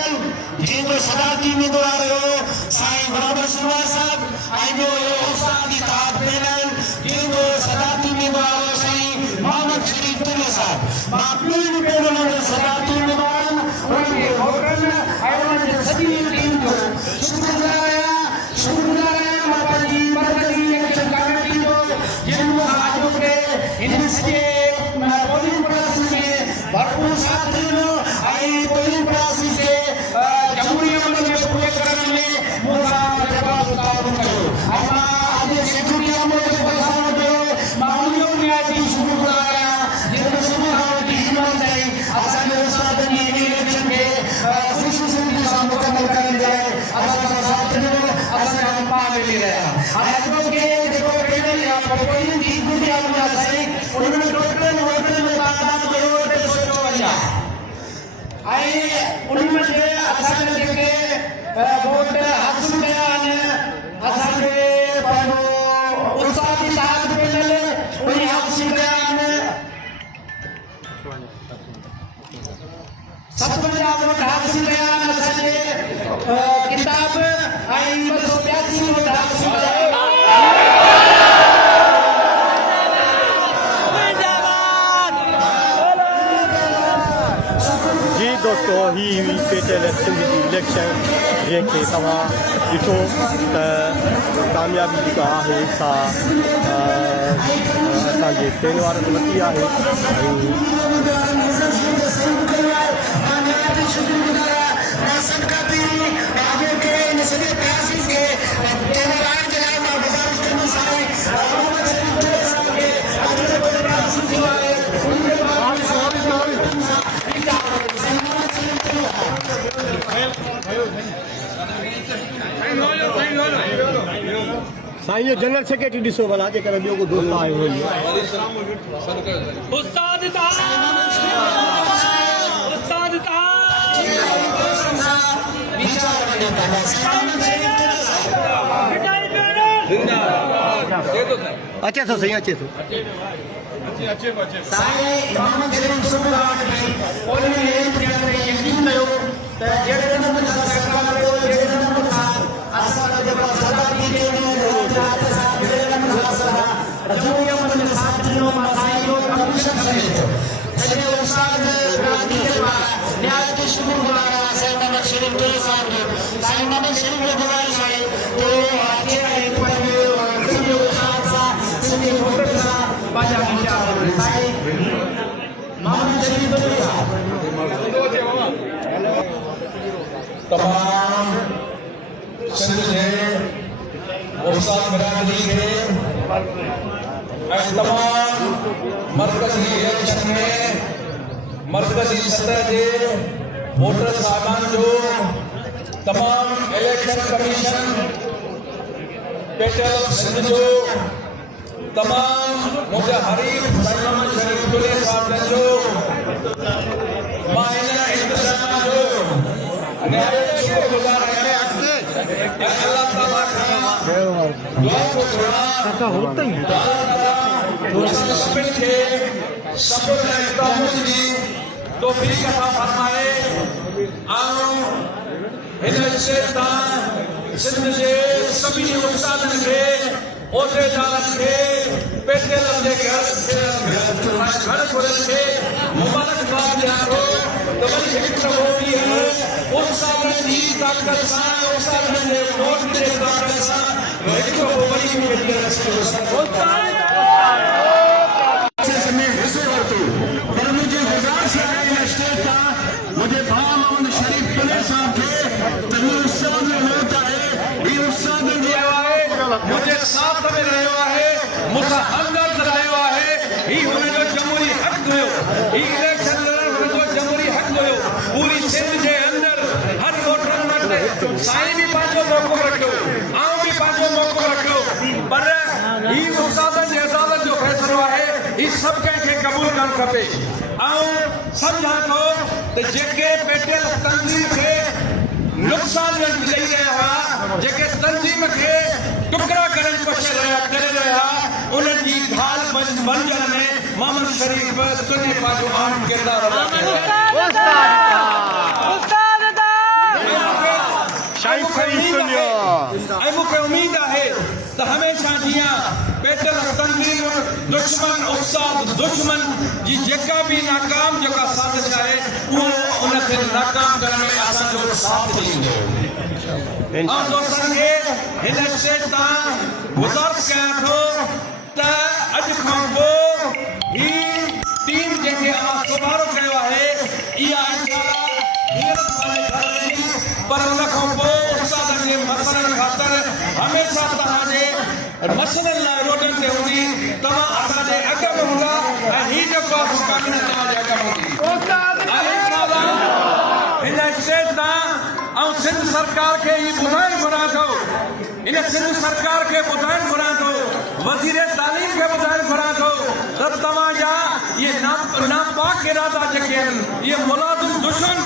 पैनल जिनको सदारती उम्मीदवार हो साईं बराबर सुनवार साहब आइयो उस्ताद इताद पैनल जिनको सदारती उम्मीदवार हो साईं मोहम्मद शरीफ तुले साहब मापीन पैनल में सदारती उम्मीदवार उनके होटल आयोजन सभी टीम को शुक्रगुजार माता जी मरकजी इलेक्शन कमेटी को जिनको आजू के इनके पोलिंग प्रोसेस में भरपूर साथ देना आई पोलिंग प्रोसेस के जमहूरियत में पूरे करने में मुझा जवाब उतारू करो अम्मा आज सिक्योरिटी में बसाव दो मामलों में आज शुक्रगुजार जिनको सुबह की हिम्मत नहीं असल उस्ताद ने इलेक्शन के खुशी से मुकम्मल करेंगे असल साथ दो असल हम पावे ले रहे हैं आजकल के देखो पहले यहाँ पर कोई नहीं गुड़िया बना सही उन्होंने टोटल वोटर में तादाद करोड़ 154 आई उनमें से असल के वोट हासिल करने असल के पनो उस्ताद साहब पहले उन्हें हासिल करने 57 वोट हासिल करने असल किताब आई 282 वोट हासिल दोस्तों ही पेटल इलेक्शन जैसे तव्हां ॾिठो त कामयाबी जेका आहे सा असांजे ट्रेन वारनि वरिती आहे साईं जनरल सेक्रेटरी ॾिसो भला जेकर ॿियो को दोस्त आयो हुजे उस्ताद अचे थो साईं अचे थो साईं मोहम्मद शरीफ सुबहान में उन्होंने यकीन कयो त जेड़े नमूने सां सरकार कयो जेड़े नमूने सां असां जेको सदारती में जमहूरियत में साथ ॾिनो मां साईं जो कमीशन करे थो सॼे उस्ताद गांधी जे न्याय के शुक्रगुजार साईं मोहम्मद शरीफ तुले साहब जो साईं मोहम्मद शरीफ जो गुज़ारिश है तो अचे ऐं पंहिंजे सॼे उस्ताद सां सॼे वोटर सां पंहिंजा वीचार साईं मोहम्मद शरीफ तुले साहब तमाम सिंध जे उस्ताद बिरादरी के तमाम मरकजी इलेक्शन में मरकजी सतह के वोटर साहबान जो तमाम इलेक्शन कमीशन पेटल सिंध जो तमाम मुझे हरीफ मोहम्मद शरीफ तुले साहब जो मां इन इंतजाम जो न्याय शुक्रगुजार है अल्लाह ताला दुआ को काका होता ही सब्र ऐं तहम्मुल जी तौफ़ीक़ अता फरमाए ऐं हिन शइ तां सिंध जे सभिनी उस्तादनि खे उहिदेदारनि खे पेटियलनि जे घर घुरनि खे मुबारकबाद ॾियां थो त वरी हिकु दफ़ो ॿीहर उस्तादनि जी ताक़त सां उस्तादनि जे वोट जे ताक़त सां हिकु दफ़ो वरी मूंखे मुझे भाउ मोहम्मद शरीफ तुले साहब खे उस्ताद वोट आहे ही उस्ताद मुझे साथ में रहियो आहे मूंसां हमदर्द रहियो आहे ही हुनजो जमहूरी हक़ हुयो ही इलेक्शन लड़ण हुनजो जमहूरी हक़ हुयो पूरी सिंध जे अंदरि हर वोटर वटि साईं बि पंहिंजो मौक़ो रखियो आऊं बि पंहिंजो मौक़ो रखियो पर ही उस्तादनि जे अदालत जो फ़ैसिलो आहे ही सभु कंहिंखे क़बूल करणु खपे ऐं सम्झां थो त जेके पेटियल तंज़ीम खे नुक़सान ॾेई रहिया हुआ जेके तंज़ीम खे टुकड़ा करे रहिया उन्हनि जी ढाल बंजण में मोहम्मद शरीफ तुंहिंजे पंहिंजो अहम किरदारु अदा कयो आहे। उम्मीद है तो हमेशा जिया पेटल तंजीम दुश्मन उस्ताद दुश्मन जी जेका भी नाकाम जेका साजिश है वो उनके नाकाम करने में असां जो साथ ॾींदो और दोस्तन के हिन स्टेज तां गुज़ारिश कयां थो त अॼु खां पोइ ही टीम जेके असां सुधारो कयो आहे इहा पर उन खां पोइ उस्तादनि जे मसइलनि ख़ातिर हमेशह तव्हांजे मसइलनि लाइ रोडनि ते हूंदी तव्हां असांजे अॻ में हूंदा ऐं हीअ जेको आहे कानून तव्हांजे अॻ में हूंदी हिन स्टेज तां ऐं सिंध सरकार खे ही ॿुधाइणु घुरां थो इन सिंध सरकार खे ॿुधाइणु घुरां थो वज़ीर तालीम खे ॿुधाइणु घुरां थो त तव्हांजा इहे नापाक इरादा जेके आहिनि इहे मुलाज़िम दुश्मन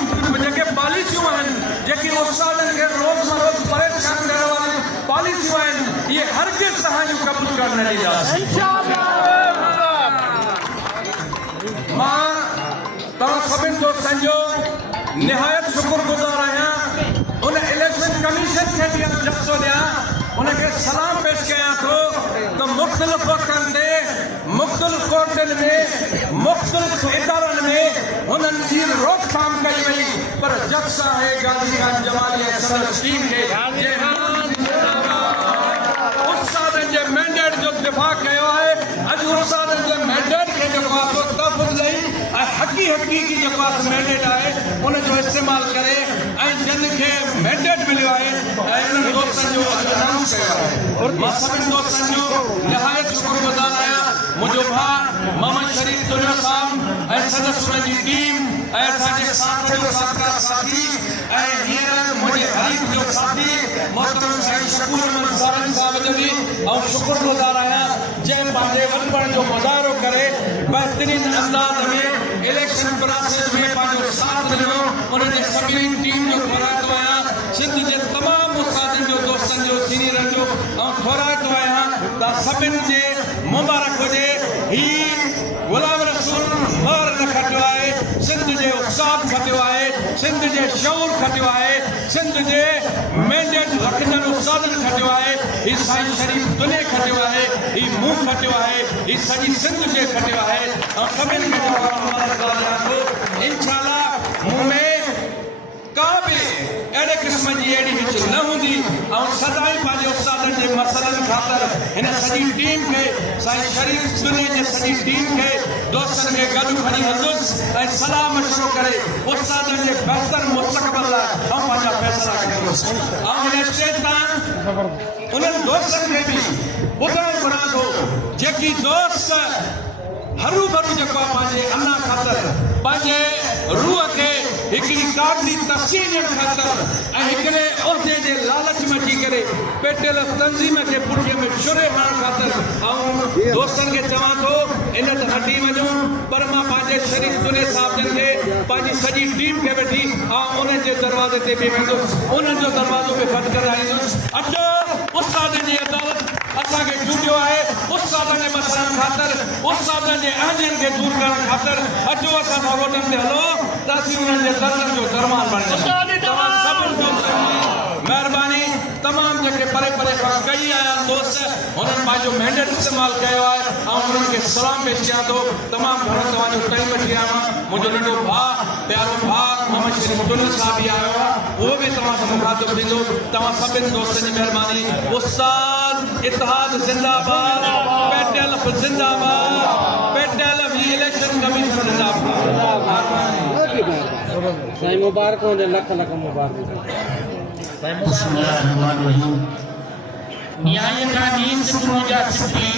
जेके पॉलिसियूं आहिनि जेके उस्तादनि खे रोज़मर्रा परेशान करण वारियूं पॉलिसियूं आहिनि इहे हरगिज़ तव्हांजूं क़बूल करणु न ॾींदासीं मां तव्हां सभिनि दोस्तनि जो निहायत शुक्रगुज़ार आहियां उन इलेक्शन कमीशन खे बि जफ़्तो ॾियां उनखे सलाम पेश कयां थो त मुख़्तलिफ़ वक़्तनि ते मुख़्तलिफ़ कोर्टनि में मुख़्तलिफ़ इदारनि में हुननि जी रोकथाम कई वई पर जज साहिब गांधी खान जमाली ऐं सदर टीम खे उस्तादनि जे मैंडेट जो दिफ़ा कयो आहे अॼु उस्तादनि जे मैंडेट खे जेको आहे तहफ़ुज़ ॾेई ऐं हक़ीक़ी जेको आहे मैंडेट आहे उनजो इस्तेमालु करे ऐं जिन खे मैंडेट मिलियो आहे ऐं इन्हनि दोस्तनि जो अभिनंदन कयो आहे मां सभिनि दोस्तनि जो निहायत शुक्रगुज़ार आहियां मुंहिंजो भाउ मोहम्मद शरीफ़ तुलियो साहब ऐं सदस्य जी टीम ऐं असांजे साथ जो साबका साथी ऐं हींअर मुंहिंजे हरीफ़ जो साथी मोहतरम साईं शकूर अहमद सारन साहब जो बि ऐं शुक्रगुज़ार आहियां जंहिं पंहिंजे वॾपण जो मुज़ाहिरो करे बहितरीन अंदाज़ में इलेक्शन प्रोसेस में पंहिंजो साथ ॾिनो उनजे सभिनी टीम जो थोराईंदो आहियां सिंध जे तमामु उस्तादनि जो दोस्तनि जो सीनियरनि जो ऐं थोराईंदो आहियां त सभिनि जे मुबारक हुजे ही गुलाम रसूल मोहर न खटियो आहे सिंध जे उस्ताद खटियो आहे सिंध जे शऊर खटियो आहे सिंध जे मैंडेट रखंदड़ उस्तादनि खटियो आहे ही साईं शरीफ़ दुने खटियो आहे ही मूं खटियो आहे ही सॼी सिंध जे खटियो आहे ऐं सभिनि खे इंशाअल्लाह मूं में का बि अहिड़े क़िस्म जी अहिड़ी हिच न हूंदी ऐं सदाई पंहिंजे उस्तादनि जे मसइलनि ख़ातिर हिन सॼी टीम खे साईं शरीफ़ दुनिया जे सॼी टीम खे दोस्तनि खे गॾु खणी हलंदुसि ऐं सलाह मशवरो करे उस्तादनि जे बहितर मुस्तक़बिल लाइ ऐं पंहिंजा फ़ैसिला कंदुसि ऐं हिन स्टेज तां उन्हनि दोस्तनि खे बि ॿुधाइणु घुरां थो जेकी दोस्त हरू भरू जेको आहे पंहिंजे अना ख़ातिर पंहिंजे रूह खे हिकिड़ी कागज़ी तस्कीन ॾियण ख़ातिर ऐं हिकिड़े उहिदे जे लालच में अची करे पेटियल तंज़ीम खे पुठीअ में छुरे हणण ख़ातिर ऐं दोस्तनि खे चवां थो इन त हटी वञूं पर मां पंहिंजे शरीफ़ दुने साहब जन खे पंहिंजी सॼी टीम खे वठी ऐं उन जे दरवाज़े ते बि वेंदुसि उन्हनि जो दरवाज़ो बि खटखटाईंदुसि अचो उस्तादनि जी अदालत असांखे चूंडियो आहे उस्तादनि जे मसइलनि ख़ातिर उस्तादनि जे अहदियनि खे दूर करण ख़ातिर अचो असां सां रोडनि ते हलो त असीं उन्हनि जे दर्दनि जो दरमान बणिजूं महिरबानी तमामु जेके परे परे खां कई आया दोस्त हुननि पंहिंजो मैंडेट इस्तेमालु कयो आहे ऐं उन्हनि खे सलाम पेश कयां थो तमामु घणो तव्हांजो टाइम वठी आयो आहियां मुंहिंजो नंढो भाउ प्यारो भाउ मोहम्मद शरीफ़ तुलियो साहब बि आयो आहे उहो बि तव्हां सां मुखातिब थींदो तव्हां सभिनि दोस्तनि जी महिरबानी उस्ताद इत्तेहाद जिंदाबाद पेटल जिंदाबाद पेटल इलेक्शन कमीशन जिंदाबाद साईं मुबारक होंदे लख लख मुबारक बिस्मिल्लाहिर्रहमानिर्रहीम न्याय का नींद से मुजा छिपी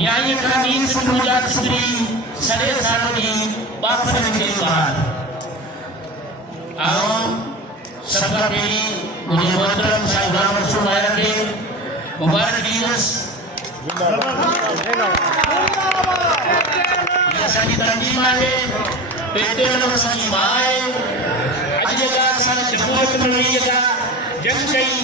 न्याय का नींद से मुजा छिपी सड़े साड़ी पापड़ के बाहर आओ सबका मेरी मुझे मोहतरम साहिब गुलाम रसूल मायर के मुबारक दिवस ये सारी तंजीम आहे पेटे में सारी माए अजेगा सारा जमहूरियत में रहीगा जंग कई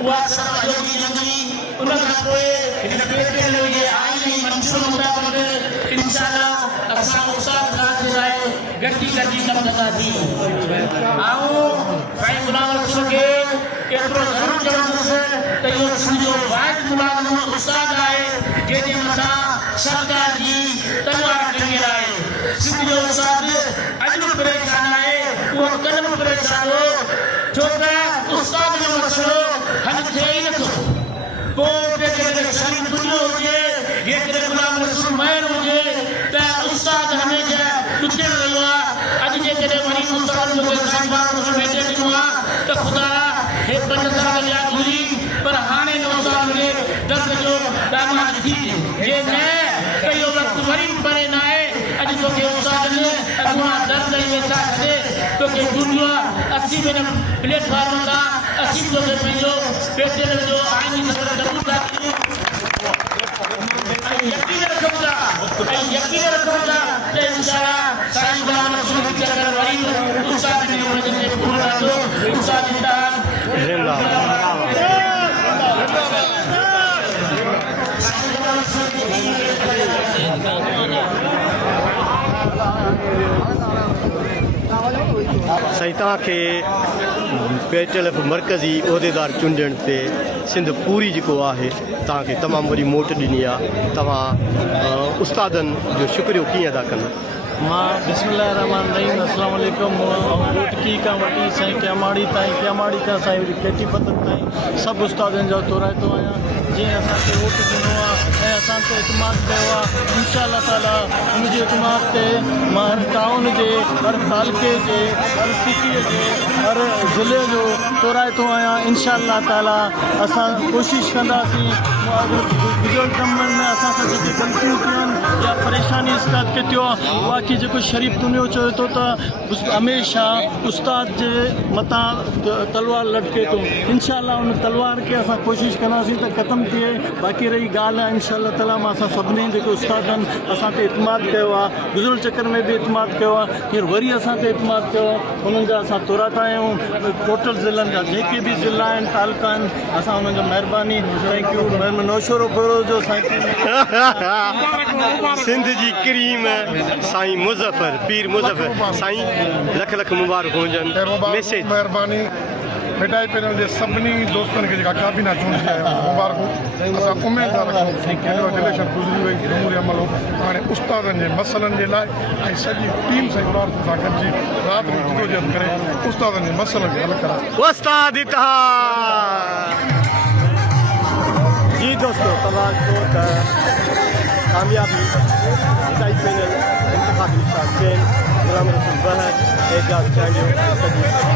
हुआ सब योगी जंगी उनका कोई इन पेटे में ये आईनी मंशूर मुताबिक इंशाल्लाह असा उस्ताद रात जाए गड्डी कम लगा थी आओ साईं गुलाम रसूल के केतरो उहो कदम परेशान हो छो त उस्ताद जो मसलो हल थिए ई नथो पोइ जेकॾहिं शरीफ़ दुनिया हुजे जेकॾहिं गुलाम रसूल महर हुजे त उस्ताद हमेशह ॾुखियो रहियो आहे अॼु जेकॾहिं वरी उस्ताद मूंखे साईं बाबा रसूल भेटे ॾिनो आहे त ख़ुदा हे 5 साल यादि हुई पर हाणे न उस्ताद जे दर्द जो दामन थी जे न त इहो वक़्तु वरी परे न आहे अॼु तोखे उस्ताद ने अॻुवां दर्द ई वेठा छॾे तोखे दुनिया 80 में प्लेटफॉर्म तां 80 तोखे पंहिंजो पेटे जो आइनी नज़र ज़रूरु था यकीन रखूं था त इंशाअल्लाह साईं बाबा रसूल जी चकर वरी उस्ताद जी वजह से पूरा तो उस्ताद इम्तिहान साईं तव्हांखे पेटल मरकज़ी उहिदेदार चूंडण ते सिंध पूरी जेको आहे तव्हांखे तमामु वॾी मोट ॾिनी आहे तव्हां उस्तादनि जो शुक्रियो कीअं अदा कंदा मां बिस्मिल्लाहिर्रहमानिर्रहीम अस्सलाम वालेकुम रोटकी खां वठी साईं क्यामाड़ी ताईं क्यामाड़ी खां साईं वरी केटी पतन ताईं सभु उस्तादनि जो तोराइतो आहियां जीअं असांखे वोट ॾिनो आहे ऐं असां ते इतमाद कयो आहे इंशा अल्लाह ताला उनजे इतमाद ते मां हर टाउन जे हर तालुके जे हर सिटीअ जे हर ज़िले जो तोराइतो आहियां इंशा अल्लाह ताला असां कोशिशि कंदासीं गुज़िरियल कमनि में असां सां जेके ग़लतियूं कयूं आहिनि या परेशानी उस्ताद खे थियो आहे बाक़ी जेको शरीफ़ दुनियो चए थो त हमेशह उस्ताद जे मथां तलवार लटके थो इंशा अल्लाह उन तलवार खे असां कोशिशि कंदासीं त ख़तमु थिए बाक़ी रही ॻाल्हि आहे इंशा अल्लाह ताला मां असां सभिनी जेके उस्तादनि असां ते इतमाद कयो आहे गुज़िरियल चकर में बि इतमाद कयो आहे हींअर वरी असां ते इतमाद कयो आहे उन्हनि जा असां तोराता आहियूं टोटल ज़िलनि जा जेके बि ज़िला आहिनि तालुका आहिनि असां उन्हनि जो महिरबानी थैंक यू नौशरो करो जो साईं सिंध जी क्रीम साईं मुज़फ़र पीर मुज़फ़र साईं लख लख मुबारक हुजनि मैसेज महिरबानी मिठाई पैनल जे सभिनी दोस्तनि खे जेका काबीना चूंडी आहे मुबारकूं असां उमेद था रखूं इलेक्शन गुज़री वई जमहूरी अमल हो हाणे उस्तादनि जे मसइलनि जे लाइ ऐं सॼी टीम सां गॾिजी राति में जदोजहद करे उस्तादनि जे मसइलनि खे हल कराए उस्ताद इत्तेहाद जी दोस्तों तव्हांजो त कामयाबी मिठाई पैनल इंतिखाबी निशान गुलाम रसूल बहर एजाज़ चांडियो